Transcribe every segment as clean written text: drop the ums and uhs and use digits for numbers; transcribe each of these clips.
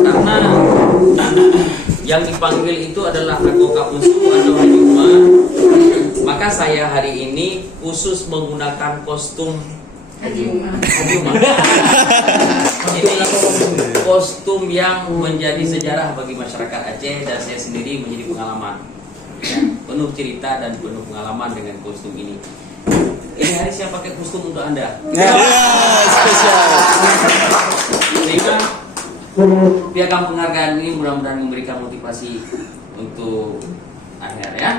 Karena yang dipanggil itu adalah Hagoka Pusu atau Hajuma. Maka saya hari ini khusus menggunakan kostum Hajuma. Ini kostum yang menjadi sejarah bagi masyarakat Aceh dan saya sendiri menjadi pengalaman. Penuh cerita dan penuh pengalaman dengan kostum ini. Ini hari saya pakai kostum untuk Anda. Spesial. Sehingga piagam penghargaan ini mudah-mudahan memberikan motivasi untuk akhir ya.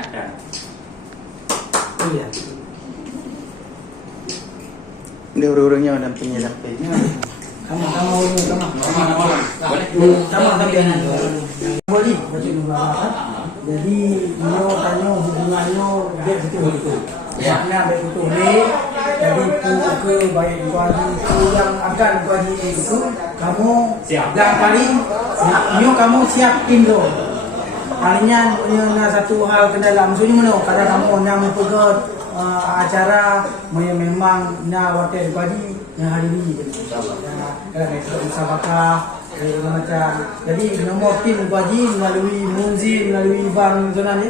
Iya. Ini urut-urutnya dampingnya dampingnya. Kamu boleh baca dua. Jadi beliau tanya hubungannya dia betul-betul. Makna baik betul ni. Jadi ke baik kuaji yang akan kuaji itu kamu dan paling kamu siapin tu. Palingan punya satu hal kendala maksudnya mana? Kalau kamu yang mempegat acara memang nak wakil kuaji yang hari ini. Kalau musabakah macam jadi nombor tim kuaji melalui Munzi melalui bang zona ni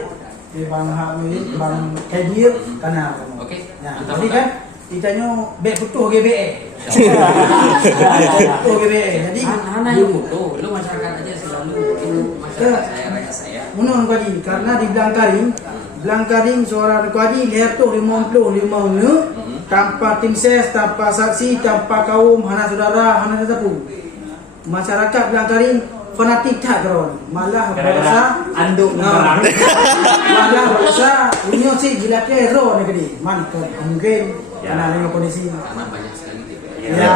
bang hak ni bang Kadir kana Okey. nah jadi kan ditanya baik betul GBE betul GBE jadi hana yang betul lu masyarakat aja selalu itu masyarakat saya rakyat saya menurut kuaji karena di Belangkaring suara kuaji lihat tu 55 ni tanpa tim ses tanpa saksi tanpa kaum hana saudara hana tetapu masyarakat Belangkaring fanatik tak kawan malah berasa anduk barang malah berasa dunia sih gila ke ro ni gede mantap mungkin karena dengan kondisi karena banyak sekali ya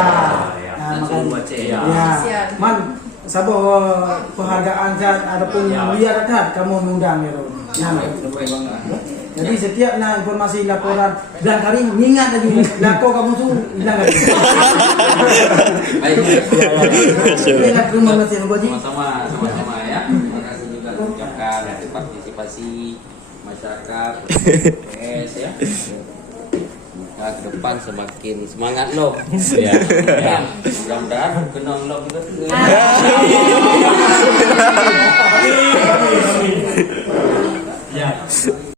dan semua Aceh ya man sabah penghargaan zat ataupun lihat tak kamu mengundang ya ro jadi setiap nak informasi laporan Belangkaring ingat lagi lakor kamu tu hilang lagi. baik Ingat rumah masih Boji. sama-sama ya. Terima kasih juga ucapkan atas partisipasi masyarakat PS ya. Nah, ke depan semakin semangat loh. Ya. Mudah-mudahan kenal loh kita. ya